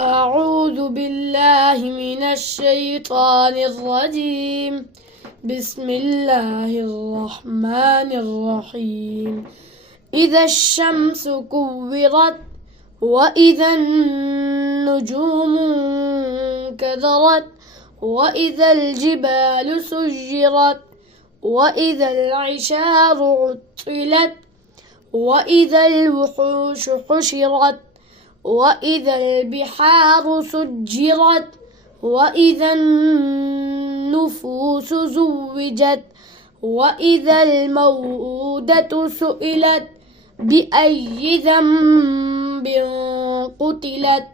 أعوذ بالله من الشيطان الرجيم. بسم الله الرحمن الرحيم. إذا الشمس كورت وإذا النجوم انكدرت وإذا الجبال سجرت وإذا العشار عطلت وإذا الوحوش حشرت وإذا البحار سجرت وإذا النفوس زوجت وإذا الموءودة سئلت بأي ذنب قتلت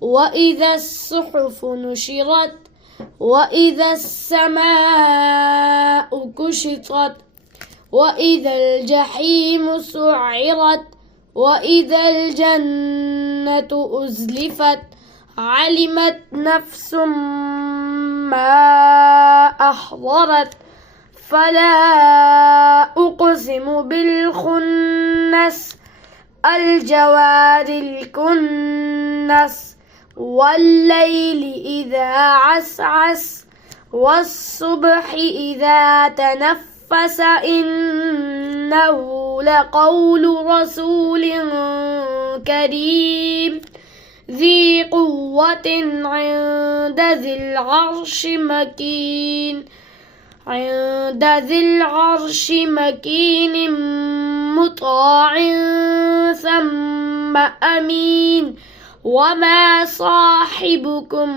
وإذا الصحف نشرت وإذا السماء كشطت وإذا الجحيم سعرت وإذا الجنة أزلفت علمت نفس ما أحضرت فلا أقسم بالخنس الجوار الكنس والليل إذا عسعس والصبح إذا تنفس إنه لقول رسول كريم ذي قوة عند ذي العرش مكين مطاع ثم أمين وما صاحبكم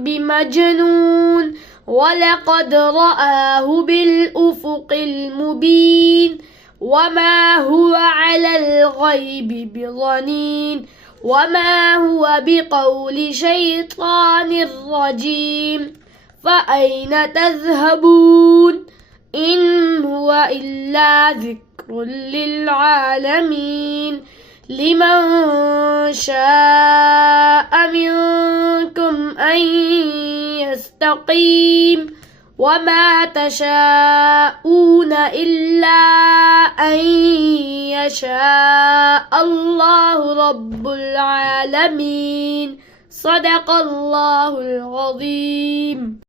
بمجنون ولقد رآه بالأفق المبين وما هو على الغيب بضنين وما هو بقول شيطان رجيم فأين تذهبون إن هو إلا ذكر للعالمين لمن شاء منكم أن يستقيم وما تشاءون إلا أن يشاء الله رب العالمين صدق الله العظيم.